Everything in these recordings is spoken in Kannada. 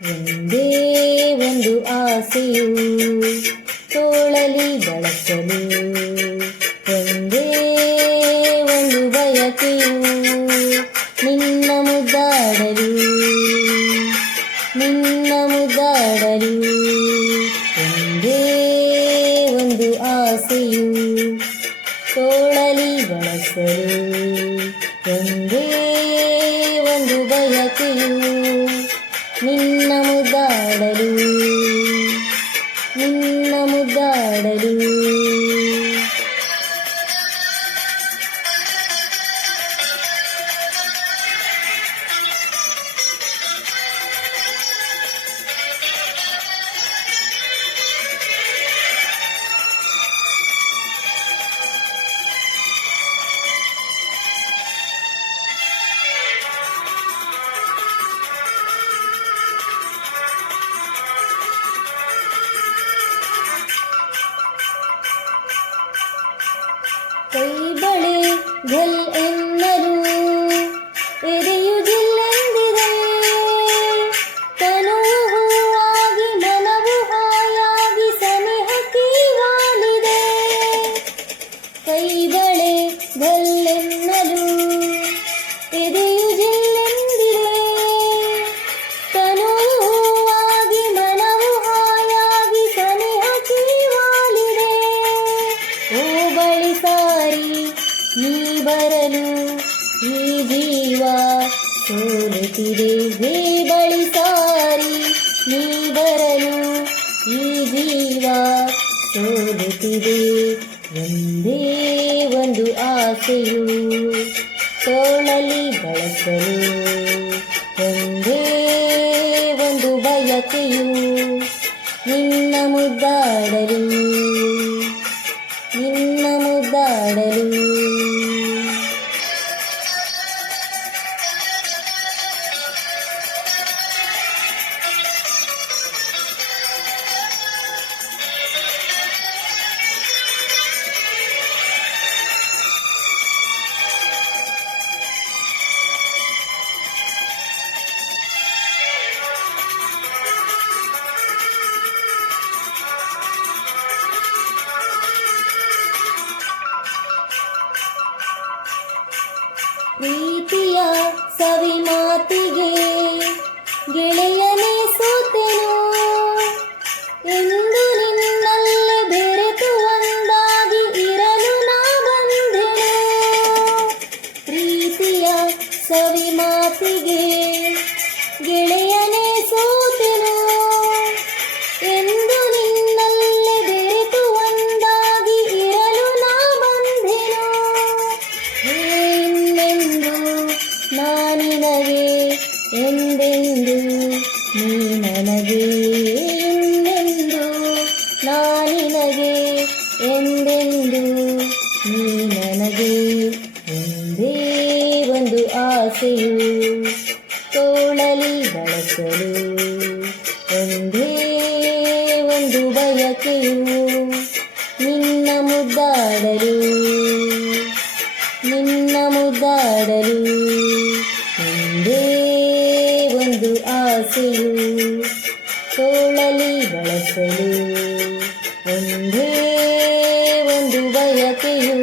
ಒಂದೇ ಒಂದು ಆಸೆಯು ತೋಳಲಿ ಬಳಸಲು, ಒಂದೇ ಒಂದು ಬಯಕೆಯು ನಿನ್ನ ಮುದ್ದಾಡಲು, ನಿನ್ನ ಮುದ್ದಾಡಲು. ಒಂದೇ ಒಂದು ಆಸೆಯು ತೋಳಲಿ ಬಳಸಲು, ಒಂದೇ ಒಂದು ಬಯಕೆಯು ನಿನ್ನ ಮುದ್ದಾಡಲು, ನಿನ್ನ ಮುದ್ದಾಡಲು. ಕೈ ಬಳೆ ಘಲ್ ಎನ್ನಲು ಎದೆಯು ಜಿಲ್ಲೆಂದಿದೆ, ತನುವು ಹೂವಾಗಿ ಮನವು ಹಾಯಾಗಿ ಸನಿಹಕ್ಕೆ ವಾಲಿದೆ. ಕೈ ಬಳೆ ಘಲ್ ಎನ್ನಲು ಎದೆಯು ಜಿಲ್ಲೆಂದಿದೆ, ತನುವು ಹೂವಾಗಿ ಮನವು ಹಾಯಾಗಿ ಸನಿಹಕ್ಕೆ ವಾಲಿದೆ. ಓ ಬಳಿ ನೀ ಬರಲು ಈ ಜೀವ ಸೋಲುತ್ತಿದೆ, ಹೇ ಬಳಿ ಸಾರಿ ನೀ ಬರಲು ಈ ಜೀವ ಸೋಲುತ್ತಿದೆ. ಒಂದೇ ಒಂದು ಆಸೆಯು ತೋಳಲಿ ಬಳಸಲು, ಒಂದೇ ಒಂದು ಬಯಕೆಯು ನಿನ್ನ ಮುದ್ದಾಡಲು, ನಿನ್ನ ಮುದ್ದಾಡಲು. ಪ್ರೀತಿಯ ಸವಿ ಮಾತಿಗೆ ಗೆಳೆಯನೇ ಸೋತೆನು, ಎಂದು ನಿನ್ನಲ್ಲೇ ಬೆರೆತು ಒಂದಾಗಿ ಇರಲು ನಾ ಬಂದೆನು. ಪ್ರೀತಿಯ ಸವಿ ಮಾತಿಗೆ ಗೆಳೆಯನೇ ಸೋತೆನು, ಎಂದು ನಿನ್ನಲ್ಲೇ ಬೆರೆತು ಒಂದಾಗಿ ಇರಲು ನಾ ಬಂದೆನು. ನಾನಿನಗೆ ಎಂದೆಂದು ನೀ ನನಗೆ, ಎಂದೆಂದು ನಾನಿನಗೆ ಎಂದೆಂದು ನೀ ನನಗೆ. ಒಂದೇ ಒಂದು ಆಸೆಯು ತೋಳಲಿ ಬಳಸಲು, ಒಂದೇ ಒಂದು ಬಯಕೆಯು ನಿನ್ನ ಮುದ್ದಾಡಲು, ನಿನ್ನ ಮುದ್ದಾಡಲು. ಒಂದೇ ಒಂದು ಆಸೆಯು ತೋಳಲಿ ಬಳಸಲು, ಒಂದೇ ಒಂದು ಬಯಕೆಯು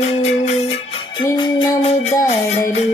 ನಿನ್ನ ಮುದ್ದಾಡಲು.